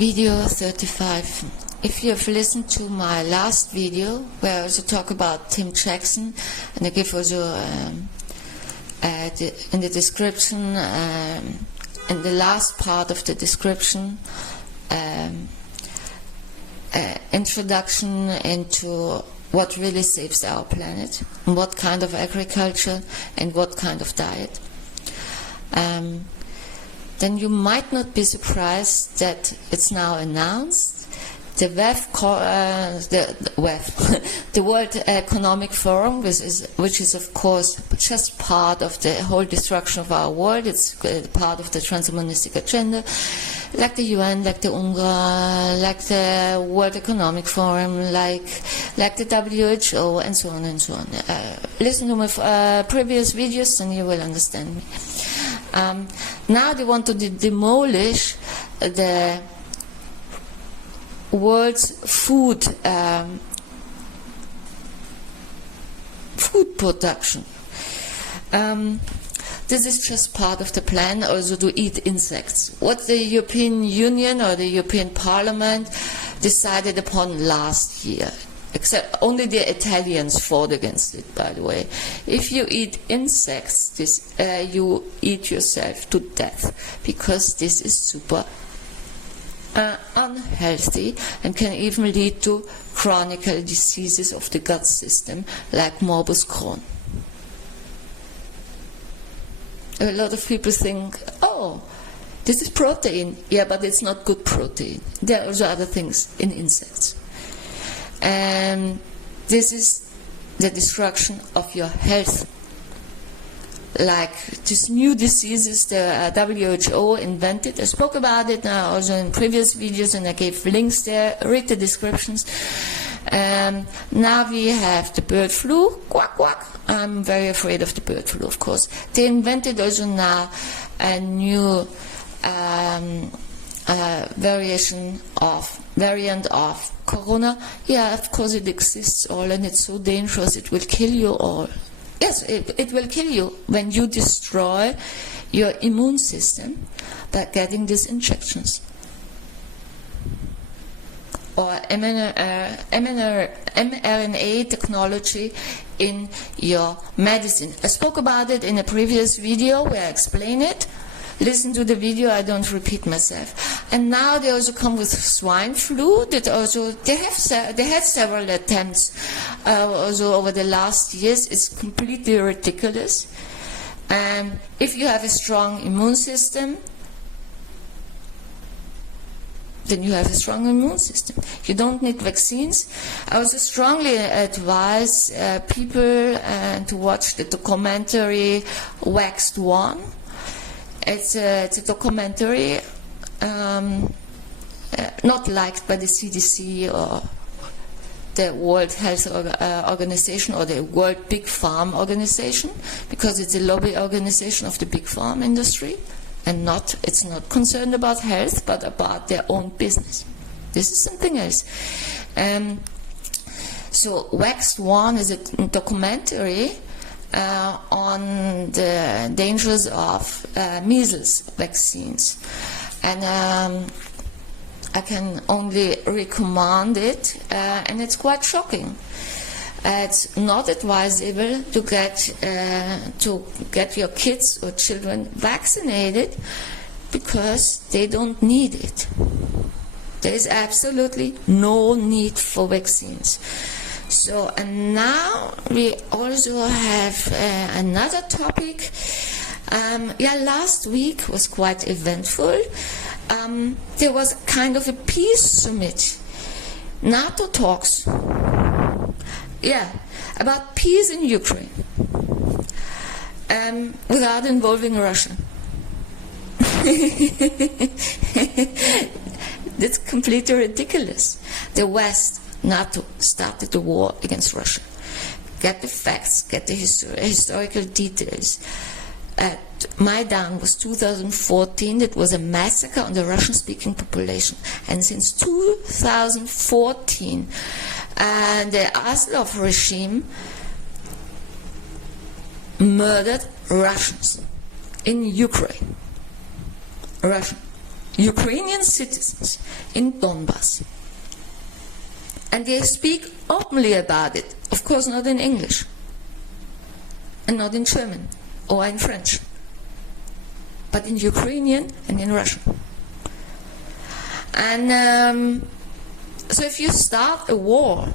Video 35. If you have listened to my last video, where I also talk about Tim Jackson, and I give also in the description, in the last part of the description, introduction into what really saves our planet, and what kind of agriculture and what kind of diet. Then you might not be surprised that it's now announced. The WEF, the World Economic Forum, which is of course just part of the whole destruction of our world. It's part of the transhumanistic agenda, like the UN, like the UNRWA, like the World Economic Forum, like the WHO, and so on and so on. Listen to my previous videos, and you will understand me. Now they want to demolish the world's food production. This is just part of the plan, also to eat insects. What the European Union or the European Parliament decided upon last year. Except only the Italians fought against it, by the way. If you eat insects, you eat yourself to death, because this is super unhealthy and can even lead to chronic diseases of the gut system, like morbus Crohn. A lot of people think, oh, this is protein. Yeah, but it's not good protein. There are also other things in insects. And this is the destruction of your health. Like these new diseases the WHO invented. I spoke about it now also in previous videos, and I gave links there. Read the descriptions. Now we have the bird flu. Quack, quack. I'm very afraid of the bird flu, of course. They invented also now a new variant of corona. Yeah, of course it exists all, and it's so dangerous it will kill you all. Yes, it will kill you when you destroy your immune system by getting these injections. Or mRNA technology in your medicine. I spoke about it in a previous video where I explain it. Listen to the video, I don't repeat myself. And now they also come with swine flu. That also they had several attempts also over the last years. It's completely ridiculous. If you have a strong immune system, then you have a strong immune system. You don't need vaccines. I also strongly advise people to watch the documentary Waxed One. It's a documentary not liked by the CDC or the World Health Organization or the World Big Farm Organization, because it's a lobby organization of the big farm industry, and it's not concerned about health but about their own business. This is something else. So Waxed One is a documentary on the dangers of measles vaccines, and I can only recommend it, and it's quite shocking. It's not advisable to get your kids or children vaccinated, because they don't need it. There is absolutely no need for vaccines. So, and now we also have another topic. Last week was quite eventful. There was kind of a peace summit. NATO talks. About peace in Ukraine. Without involving Russia. That's completely ridiculous. The West, NATO, started the war against Russia. Get the facts, get the historical details. Maidan was 2014. It was a massacre on the Russian-speaking population. And since 2014, the Aslov regime murdered Russians in Ukraine. Russian. Ukrainian citizens in Donbass. And they speak openly about it. Of course, not in English, and not in German or in French, but in Ukrainian and in Russian. And so if you start a war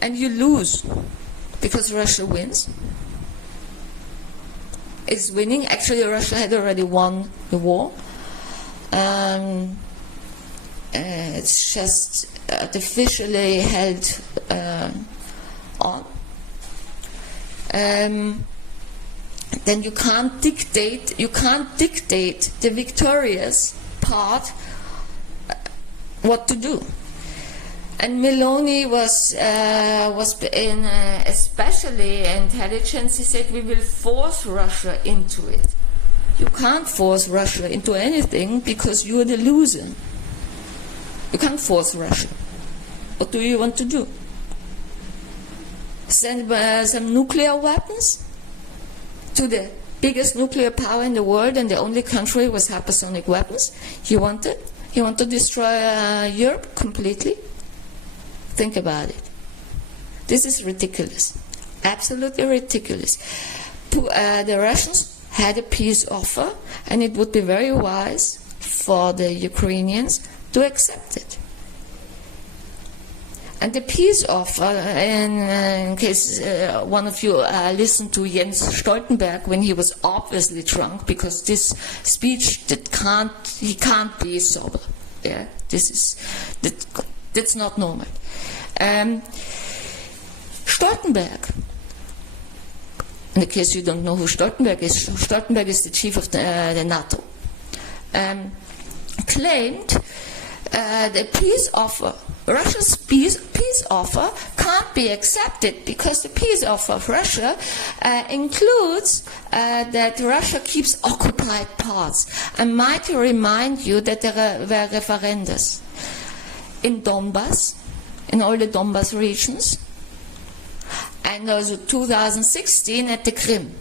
and you lose because Russia wins, it's winning. Actually, Russia had already won the war. It's just artificially held on. Then you can't dictate the victorious part what to do. And Meloni was in especially intelligence. He said we will force Russia into it. You can't force Russia into anything because you're the loser. You can't force Russia. What do you want to do? Send some nuclear weapons to the biggest nuclear power in the world and the only country with hypersonic weapons? You want it? You want to destroy Europe completely? Think about it. This is ridiculous. Absolutely ridiculous. The Russians had a peace offer, and it would be very wise for the Ukrainians to accept it. And the peace offer, in case one of you listened to Jens Stoltenberg when he was obviously drunk, because this speech he can't be sober. Yeah, that's not normal. Stoltenberg, in case you don't know who Stoltenberg is the chief of the NATO, claimed the peace offer, Russia's peace offer, can't be accepted because the peace offer of Russia includes that Russia keeps occupied parts. I might remind you that there were referendums in Donbass, in all the Donbass regions, and also 2016 at the Crimea.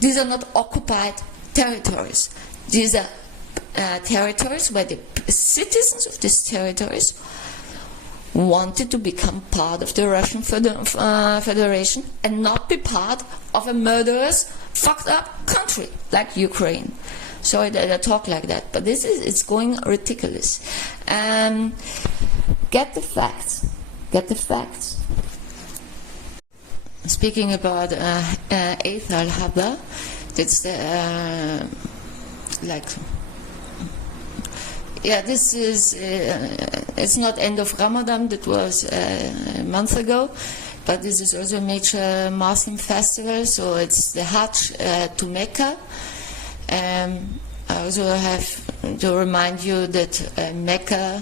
These are not occupied territories. These are territories where the citizens of these territories wanted to become part of the Russian Federation and not be part of a murderous, fucked up country like Ukraine. Sorry that I talk like that, but it's going ridiculous. Get the facts. Get the facts. Speaking about Eid al-Adha, that's the this is, it's not end of Ramadan, that was a month ago, but this is also a major Muslim festival, so it's the Hajj to Mecca. I also have to remind you that Mecca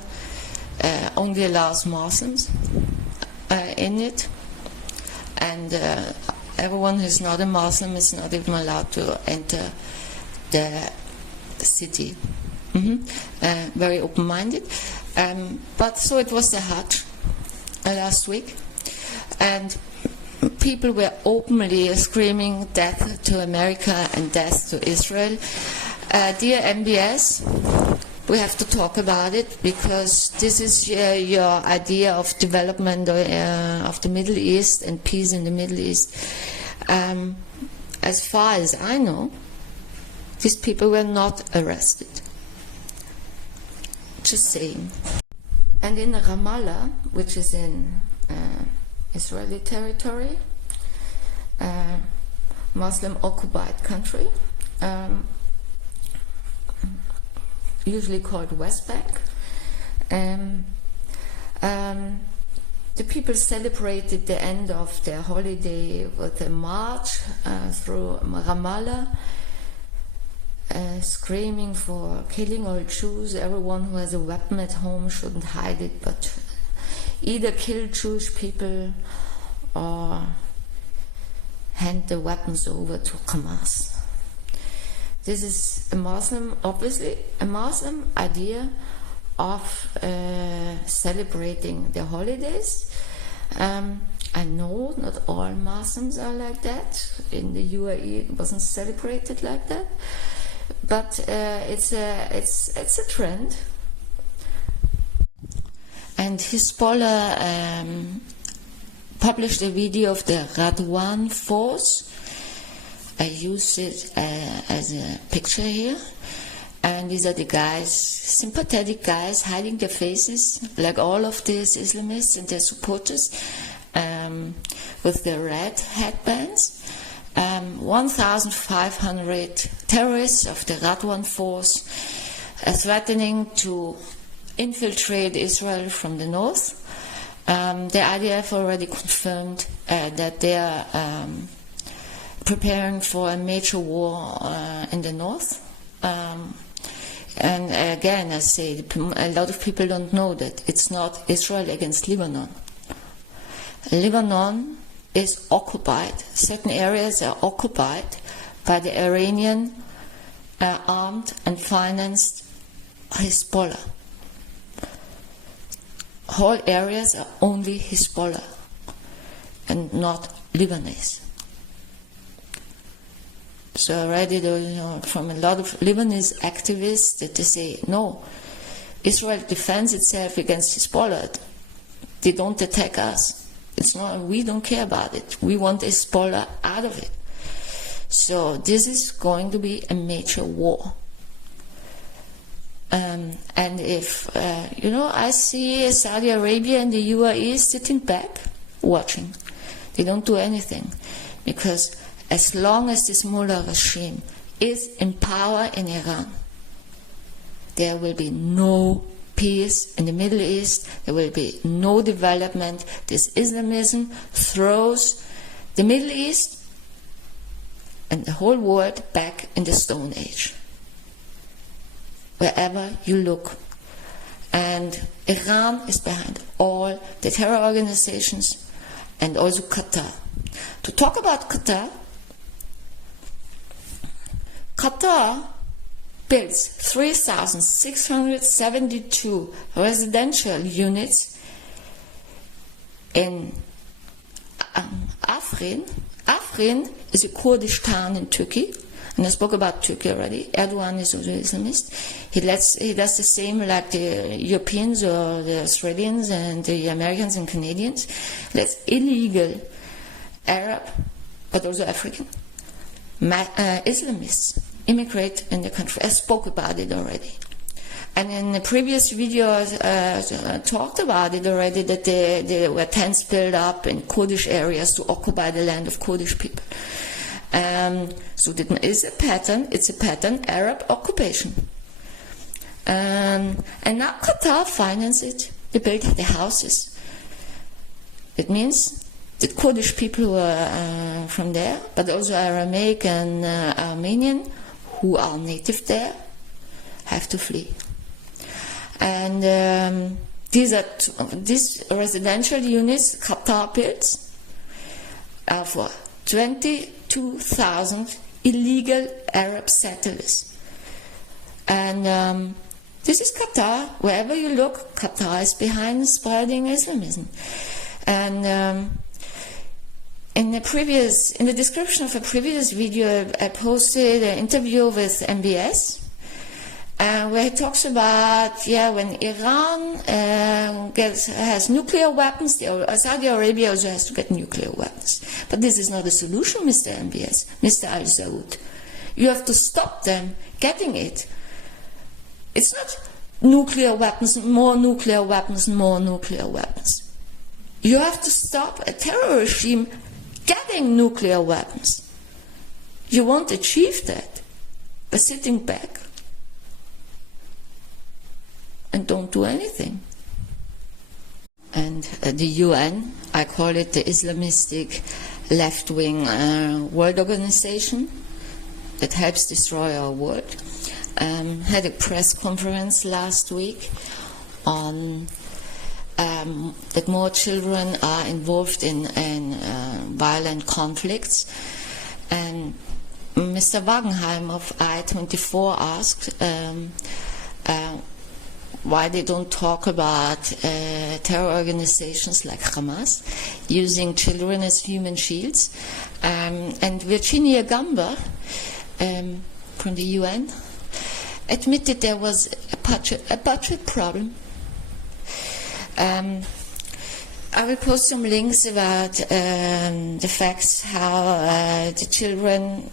only allows Muslims in it, and everyone who's not a Muslim is not even allowed to enter the city. Very open-minded, but so it was the Hajj last week, and people were openly screaming death to America and death to Israel. Dear MBS, we have to talk about it, because this is your idea of development of the Middle East and peace in the Middle East. As far as I know, these people were not arrested. Just saying. And in Ramallah, which is in Israeli territory, Muslim occupied country, usually called West Bank, the people celebrated the end of their holiday with a march through Ramallah, screaming for killing all Jews. Everyone who has a weapon at home shouldn't hide it, but either kill Jewish people or hand the weapons over to Hamas. This is a Muslim, obviously, a Muslim idea of celebrating the holidays. I know not all Muslims are like that. In the UAE it wasn't celebrated like that. but it's a trend. And Hisbollah published a video of the Radwan force. I use it as a picture here. And these are the guys, sympathetic guys, hiding their faces, like all of these Islamists and their supporters, with their red headbands. 1,500 terrorists of the Radwan force threatening to infiltrate Israel from the north. The IDF already confirmed that they are preparing for a major war in the north. And again, I say, a lot of people don't know that it's not Israel against Lebanon. Lebanon is occupied, certain areas are occupied by the Iranian armed and financed Hisbollah. Whole areas are only Hisbollah and not Lebanese. So I read it from a lot of Lebanese activists that they say, no, Israel defends itself against Hisbollah. They don't attack us. It's not, we don't care about it. We want Hisbollah out of it. So this is going to be a major war. And if, I see Saudi Arabia and the UAE sitting back, watching. They don't do anything. Because as long as this mullah regime is in power in Iran, there will be no peace in the Middle East, there will be no development. This Islamism throws the Middle East and the whole world back in the Stone Age. Wherever you look. And Iran is behind all the terror organizations and also Qatar. To talk about Qatar, Qatar builds 3,672 residential units in Afrin. Afrin is a Kurdish town in Turkey. And I spoke about Turkey already. Erdogan is also Islamist. He does the same like the Europeans or the Australians and the Americans and Canadians. Let's illegal Arab, but also African, Islamists immigrate in the country. I spoke about it already. And in the previous video, I talked about it already, that there were tents built up in Kurdish areas to occupy the land of Kurdish people. So it is a pattern, it's a pattern, Arab occupation. And now Qatar finances it. They build the houses. It means the Kurdish people who are from there, but also Aramaic and Armenian, who are native there, have to flee. And these residential units Qatar builds are for 22,000 illegal Arab settlers. And this is Qatar. Wherever you look, Qatar is behind spreading Islamism. And in the description of a previous video, I posted an interview with MBS, where he talks about, when Iran has nuclear weapons, Saudi Arabia also has to get nuclear weapons. But this is not a solution, Mr. MBS, Mr. Al-Saud. You have to stop them getting it. It's not nuclear weapons, more nuclear weapons, more nuclear weapons. You have to stop a terror regime getting nuclear weapons. You won't achieve that by sitting back and don't do anything. And the UN, I call it the Islamistic left-wing world organization that helps destroy our world, had a press conference last week on that more children are involved in violent conflicts. And Mr. Wagenheim of I-24 asked why they don't talk about terror organizations like Hamas using children as human shields. And Virginia Gamba from the UN, admitted there was a budget problem. I will post some links about the facts how the children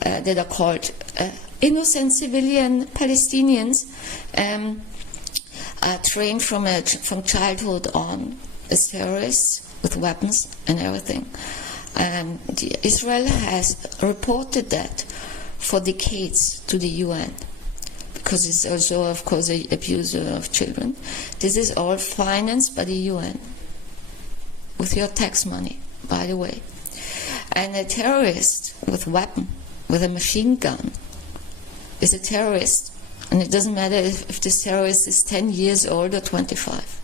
that are called innocent civilian Palestinians are trained from childhood on as terrorists with weapons and everything. Israel has reported that for decades to the UN, because it's also, of course, the abuse of children. This is all financed by the UN with your tax money, by the way. And a terrorist with weapon, with a machine gun, is a terrorist. And it doesn't matter if this terrorist is 10 years old or 25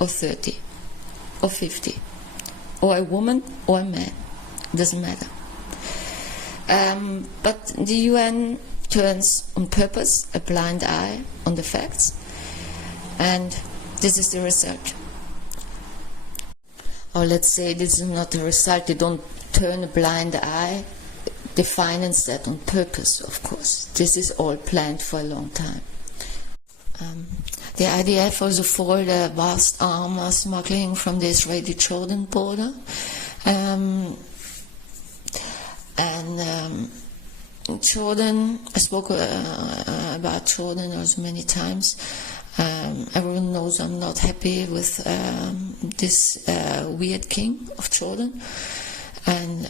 or 30 or 50 or a woman or a man. It doesn't matter. But the UN turns on purpose a blind eye on the facts, and this is the result. Or let's say this is not the result, they don't turn a blind eye, they finance that on purpose, of course. This is all planned for a long time. The IDF also foiled a vast arms smuggling from the Israeli-Jordan border. Jordan, I spoke about Jordan also many times. Everyone knows I'm not happy with this weird king of Jordan, and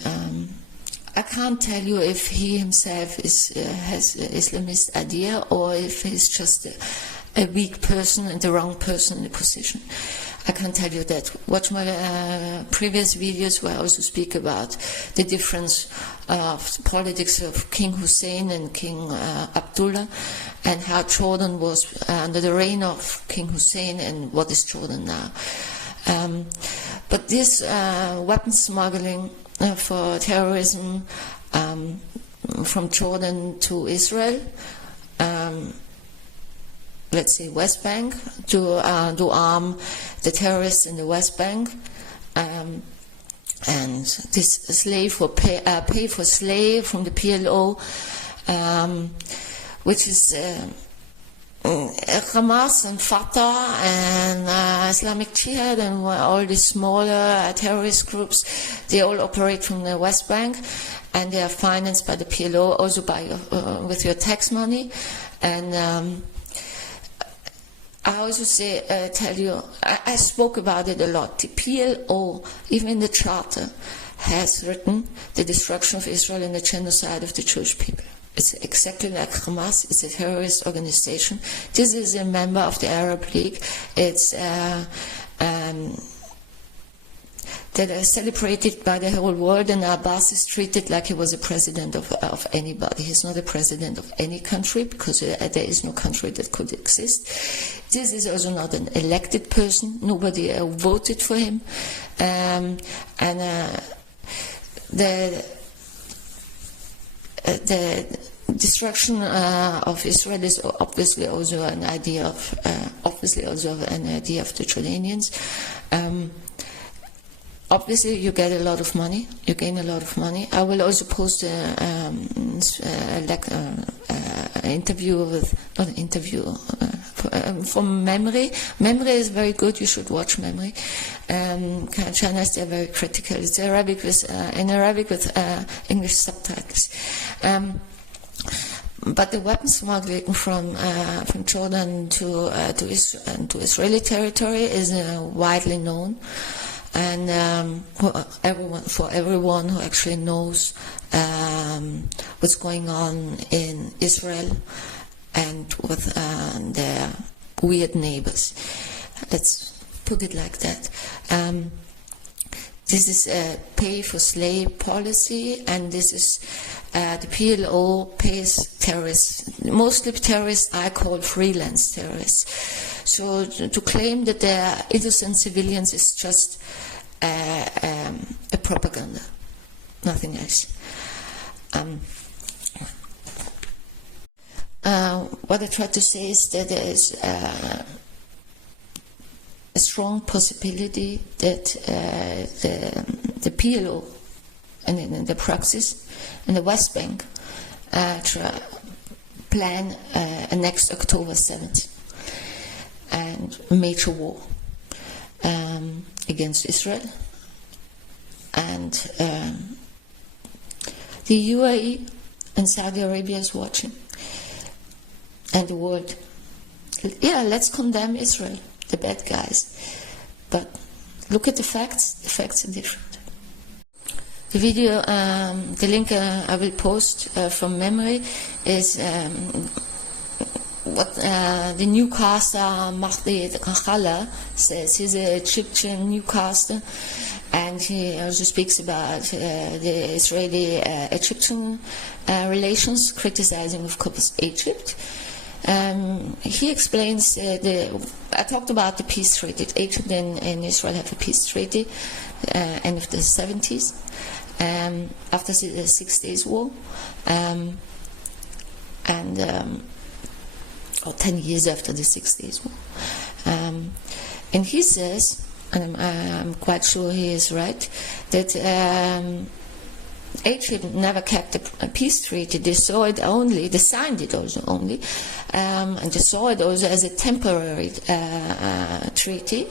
I can't tell you if he himself has an Islamist idea or if he's just a weak person and the wrong person in the position. I can't tell you that. Watch my previous videos where I also speak about the difference of the politics of King Hussein and King Abdullah, and how Jordan was under the reign of King Hussein and what is Jordan now. But this weapon smuggling for terrorism from Jordan to Israel, let's say West Bank, to arm the terrorists in the West Bank, and this slave for pay for slave from the PLO, which is Hamas and Fatah and Islamic Jihad and all the smaller terrorist groups. They all operate from the West Bank, and they are financed by the PLO, also by with your tax money. And I also tell you, I spoke about it a lot. The PLO, even in the charter, has written the destruction of Israel and the genocide of the Jewish people. It's exactly like Hamas. It's a terrorist organization. This is a member of the Arab League. It's that are celebrated by the whole world, and Abbas is treated like he was a president of anybody. He's not a president of any country, because there is no country that could exist. This is also not an elected person. Nobody voted for him. The destruction of Israel is obviously also an idea of the Jordanians. Obviously, you get a lot of money. You gain a lot of money. I will also post an interview from Memory. Memory is very good. You should watch Memory. China, they're very critical. It's Arabic with English subtitles. But the weapon smuggling from Jordan to Israeli territory is widely known. And for everyone who actually knows what's going on in Israel and with their weird neighbors. Let's put it like that. This is a pay-for-slave policy, and this is the PLO pays terrorists, mostly terrorists I call freelance terrorists. So to claim that they are innocent civilians is just a propaganda, nothing else. What I try to say is that there is a strong possibility that the PLO and in the praxis, in the West Bank, plan next October 7th, and a major war against Israel. And the UAE and Saudi Arabia is watching, and the world. Yeah, let's condemn Israel, the bad guys, but look at the facts. The facts are different. The video, the link I will post from memory is what the newscaster Mahdi Khala says. He's an Egyptian newscaster, and he also speaks about the Israeli-Egyptian relations, criticizing, of course, Egypt. He explains, I talked about the peace treaty. Egypt and Israel have a peace treaty, end of the 70s, after the 6 Days War, or 10 years after the 6 Days War. And he says, and I'm quite sure he is right, that Egypt never kept a peace treaty. They saw it only, they signed it also only, and they saw it also as a temporary treaty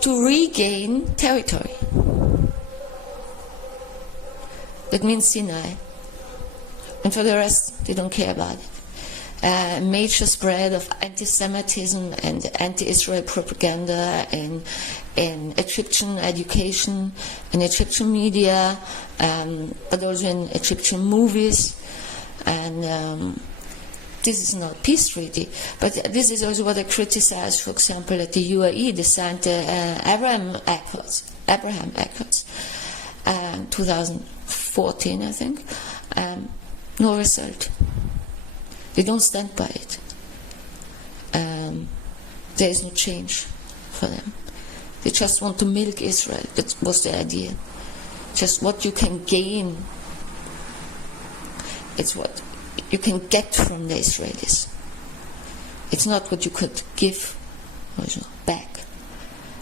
to regain territory. That means Sinai. And for the rest, they don't care about it. Major spread of anti-Semitism and anti-Israel propaganda in Egyptian education, in Egyptian media, but also in Egyptian movies. And this is not peace treaty, but this is also what I criticize, for example, at the UAE. They signed the Abraham Accords, 2014, I think. No result. They don't stand by it. There is no change for them. They just want to milk Israel. That was the idea. Just what you can gain. It's what you can get from the Israelis. It's not what you could give also back.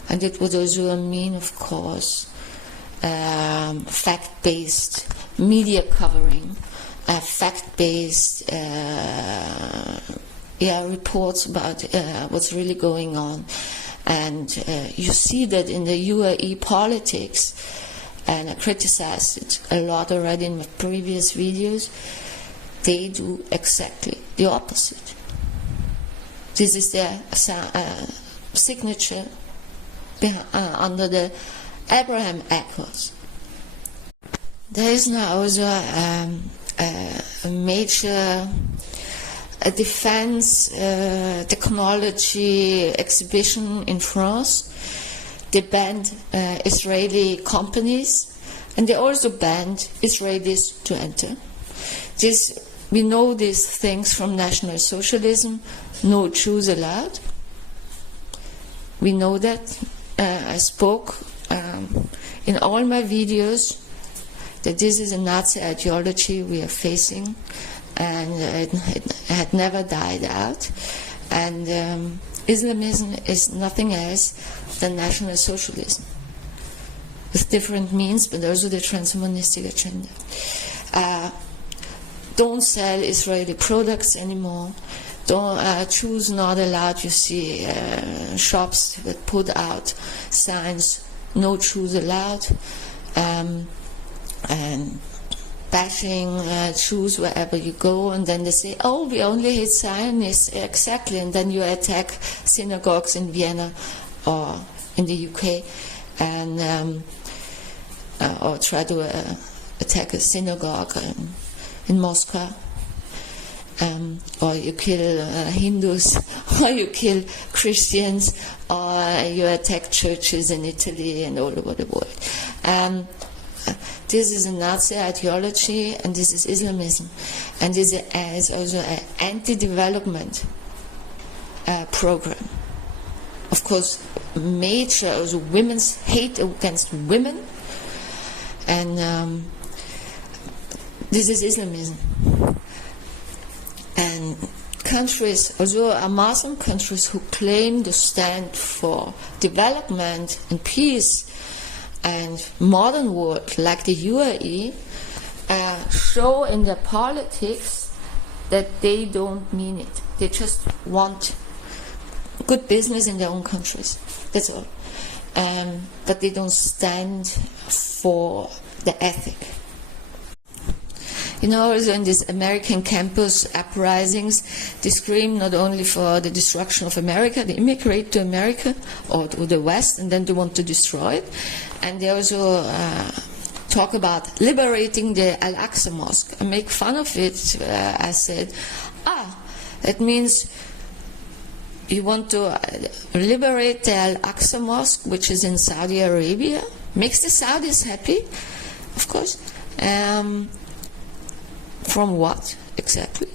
And it would also mean, of course, fact-based media covering, fact-based reports about what's really going on. And you see that in the UAE politics, and I criticized it a lot already in my previous videos, they do exactly the opposite. This is their signature under the Abraham Accords. There is now also a major defense technology exhibition in France. They banned Israeli companies, and they also banned Israelis to enter. We know these things from National Socialism, no Jews allowed. We know that. I spoke in all my videos that this is a Nazi ideology we are facing, and it had never died out. And Islamism is nothing else than National Socialism, with different means, but also the transhumanistic agenda. Don't sell Israeli products anymore. Jews not allowed. You see shops that put out signs, no Jews allowed, and bashing Jews wherever you go, and then they say, oh, we only hate Zionists, exactly, and then you attack synagogues in Vienna or in the UK, and or try to attack a synagogue in Moscow, or you kill Hindus, or you kill Christians, or you attack churches in Italy and all over the world. This is a Nazi ideology, and this is Islamism, and this is also an anti-development program. Of course, major also women's hate against women, and this is Islamism. And countries, also Muslim countries who claim to stand for development and peace, and modern world like the UAE show in their politics that they don't mean it. They just want good business in their own countries. That's all. But they don't stand for the ethic. You know, also in these American campus uprisings, they scream not only for the destruction of America, they immigrate to America or to the West, and then they want to destroy it. And they also talk about liberating the Al-Aqsa Mosque. I make fun of it. I said, that means you want to liberate the Al-Aqsa Mosque, which is in Saudi Arabia. Makes the Saudis happy, of course. From what exactly?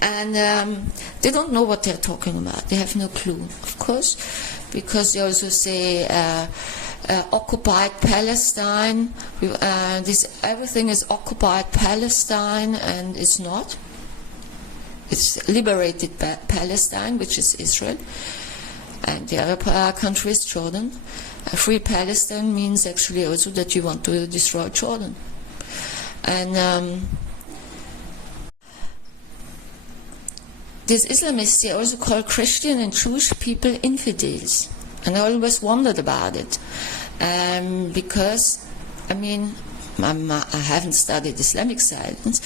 And they don't know what they're talking about. They have no clue, of course, because they also say occupied Palestine. Everything is occupied Palestine, and it's not. It's liberated Palestine, which is Israel, and the other country is Jordan. Free Palestine means actually also that you want to destroy Jordan. And these Islamists, they also call Christian and Jewish people infidels. And I always wondered about it. Because, I mean, I haven't studied Islamic science,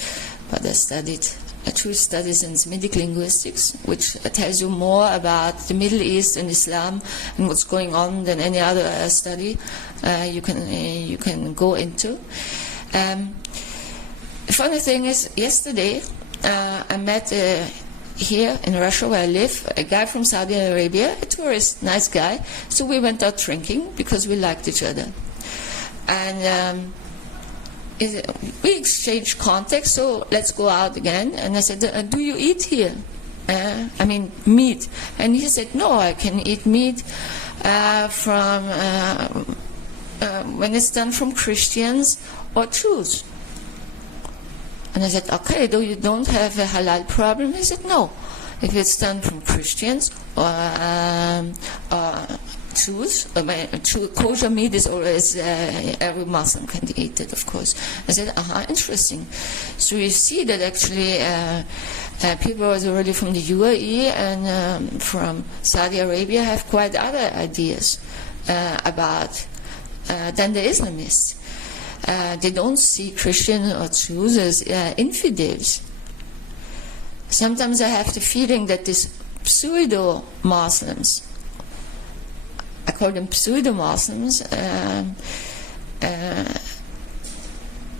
but I studied Jewish studies and Semitic linguistics, which tells you more about the Middle East and Islam and what's going on than any other study you can go into. The funny thing is, yesterday I met here in Russia where I live, a guy from Saudi Arabia, a tourist, nice guy. So we went out drinking because we liked each other. And we exchanged contacts, so let's go out again. And I said, do you eat here? I mean, meat. And he said, no, I can eat meat from when it's done from Christians or Jews. And I said, okay, though you don't have a halal problem? He said, no. If it's done from Christians or Jews, kosher meat is always, every Muslim can eat it, of course. I said, interesting. So you see that actually people already from the UAE and from Saudi Arabia have quite other ideas about than the Islamists. They don't see Christians or Jews as infidels. Sometimes I have the feeling that these pseudo-Muslims, I call them pseudo-Muslims,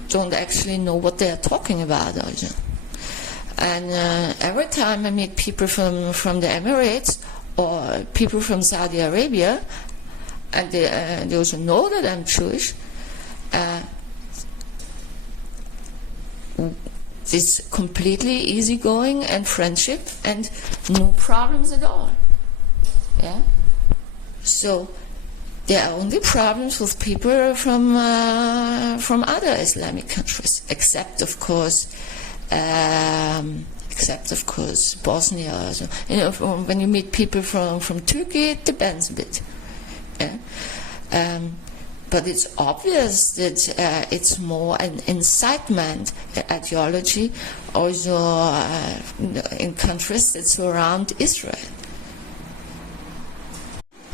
don't actually know what they are talking about also. And every time I meet people from the Emirates or people from Saudi Arabia, and they also know that I'm Jewish, it's completely easygoing and friendship and no problems at all. Yeah. So there are only problems with people from other Islamic countries, except of course Bosnia. Also. You know, when you meet people from Turkey, it depends a bit. Yeah. But it's obvious that it's more an incitement ideology, also in countries that surround Israel.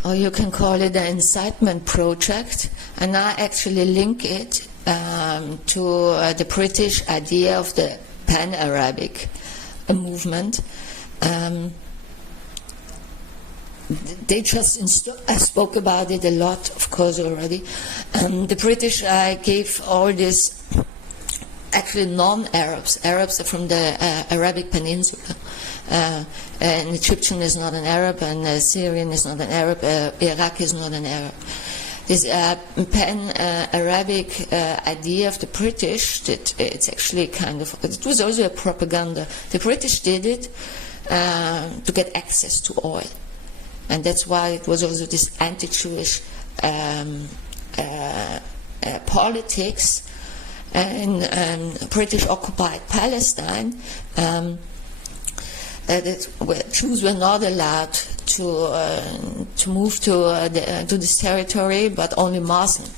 Or you can call it an incitement project, and I actually link it to the British idea of the Pan-Arabic movement. They just I spoke about it a lot, of course, already. The British gave all this, actually non-Arabs. Arabs are from the Arabic Peninsula. An Egyptian is not an Arab, and a Syrian is not an Arab, Iraq is not an Arab. This Pan-Arabic idea of the British, that it's actually kind of, it was also a propaganda. The British did it to get access to oil. And that's why it was also this anti-Jewish politics in British-occupied Palestine. Jews were not allowed to move to this territory, but only Muslims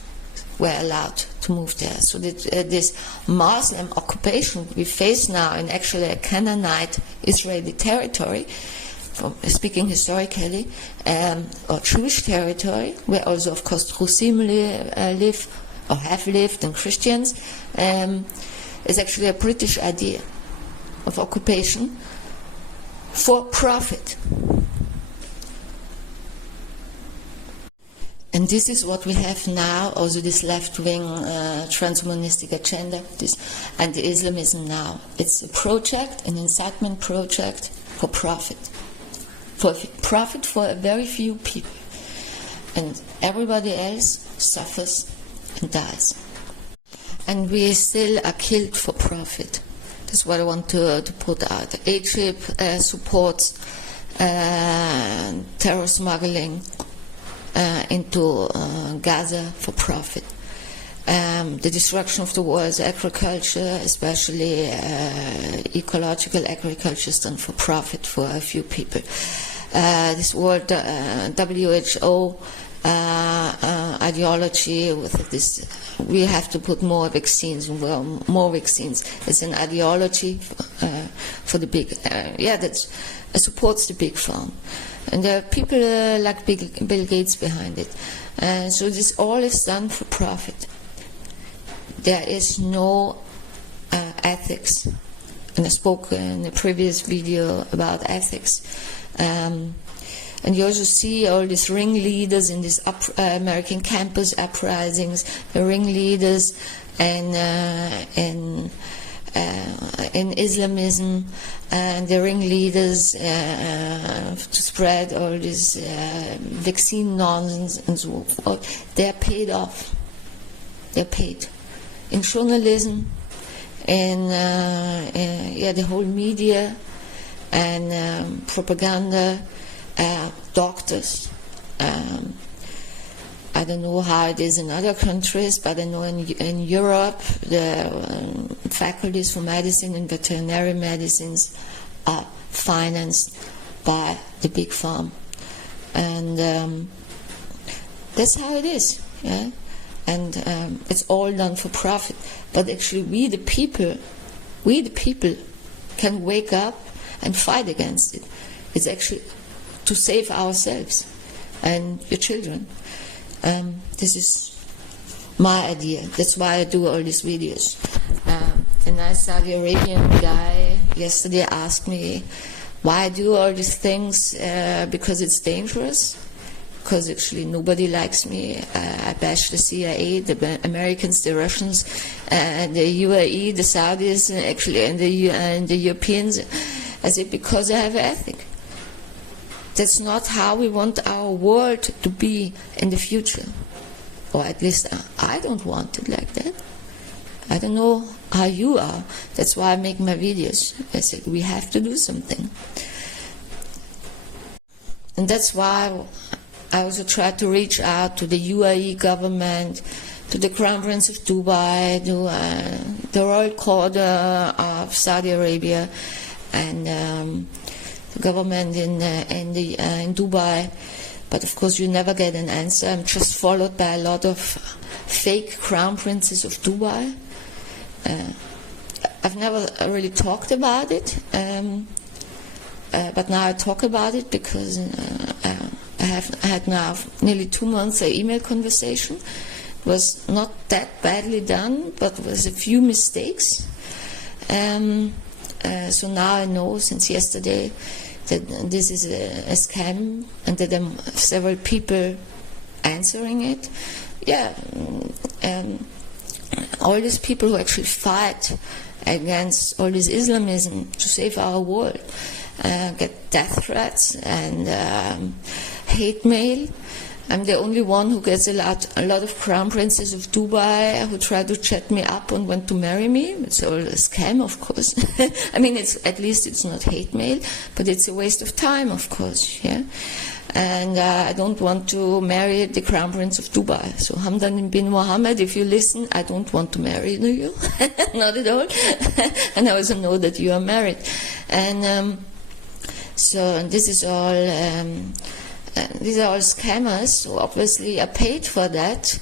were allowed to move there. So that, this Muslim occupation we face now in actually a Canaanite Israeli territory, speaking historically, or Jewish territory, where also, of course, Drusim live or have lived, and Christians, is actually a British idea of occupation for profit. And this is what we have now, also this left-wing transhumanistic agenda, this anti-Islamism now. It's a project, an incitement project for profit. For profit for a very few people. And everybody else suffers and dies. And we still are killed for profit. That's what I want to put out. Egypt supports terror smuggling into Gaza for profit. The destruction of the world's agriculture, especially ecological agriculture, is done for profit for a few people. This world WHO ideology with this, we have to put more vaccines, more vaccines. It's an ideology for the big, that supports the big farm. And there are people like Bill Gates behind it. So this all is done for profit. There is no ethics. And I spoke in a previous video about ethics. And you also see all these ringleaders in these American campus uprisings, the ringleaders in Islamism, and the ringleaders to spread all this vaccine nonsense and so forth. They're paid off. They're paid. In journalism, in the whole media, and propaganda, doctors. I don't know how it is in other countries, but I know in Europe the faculties for medicine and veterinary medicines are financed by the big farm, and that's how it is. Yeah, and it's all done for profit. But actually, we the people, can wake up and fight against it. It's actually to save ourselves and your children. This is my idea. That's why I do all these videos. A nice Saudi Arabian guy yesterday asked me why I do all these things, because it's dangerous, because actually nobody likes me. I bash the CIA, the Americans, the Russians, the UAE, the Saudis, actually, and the Europeans. I said, because I have an ethic. That's not how we want our world to be in the future. Or at least I don't want it like that. I don't know how you are. That's why I make my videos. I said, we have to do something. And that's why I also try to reach out to the UAE government, to the Crown Prince of Dubai, to the Royal Court of Saudi Arabia, and government in Dubai, but of course you never get an answer. I'm just followed by a lot of fake crown princes of Dubai. I've never really talked about it, but now I talk about it because I had now nearly 2 months of email conversation. It was not that badly done, but was a few mistakes. So now I know since yesterday that this is a scam, and that there are several people answering it. Yeah, all these people who actually fight against all this Islamism to save our world get death threats and hate mail. I'm the only one who gets a lot of crown princes of Dubai who try to chat me up and want to marry me. It's all a scam, of course. I mean, at least it's not hate mail, but it's a waste of time, of course. Yeah, and I don't want to marry the crown prince of Dubai. So Hamdan bin Mohammed, if you listen, I don't want to marry you, not at all. And I also know that you are married, and So this is all. These are all scammers who obviously are paid for that.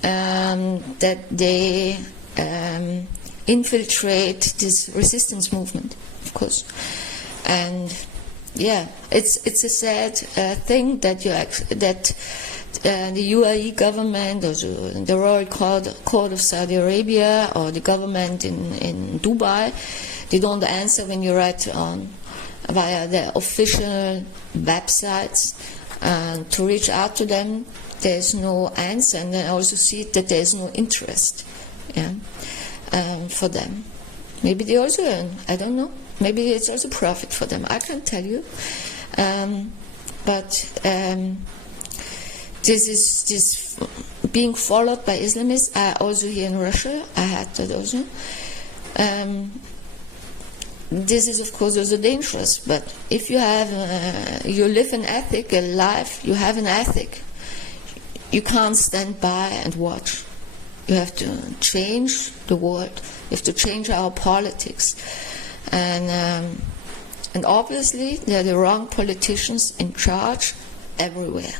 That they infiltrate this resistance movement, of course, and yeah, it's a sad thing that the UAE government or the Royal Court of Saudi Arabia or the government in Dubai, they don't answer when you write on via their official websites. To reach out to them, there's no answer, and I also see that there's no interest for them. Maybe they also earn, I don't know. Maybe it's also profit for them. I can't tell you. But this is being followed by Islamists. Also here in Russia, I had that also. This is of course also dangerous, but if you have, you live an ethic, a life, you have an ethic, you can't stand by and watch. You have to change the world, you have to change our politics. And obviously there are the wrong politicians in charge everywhere.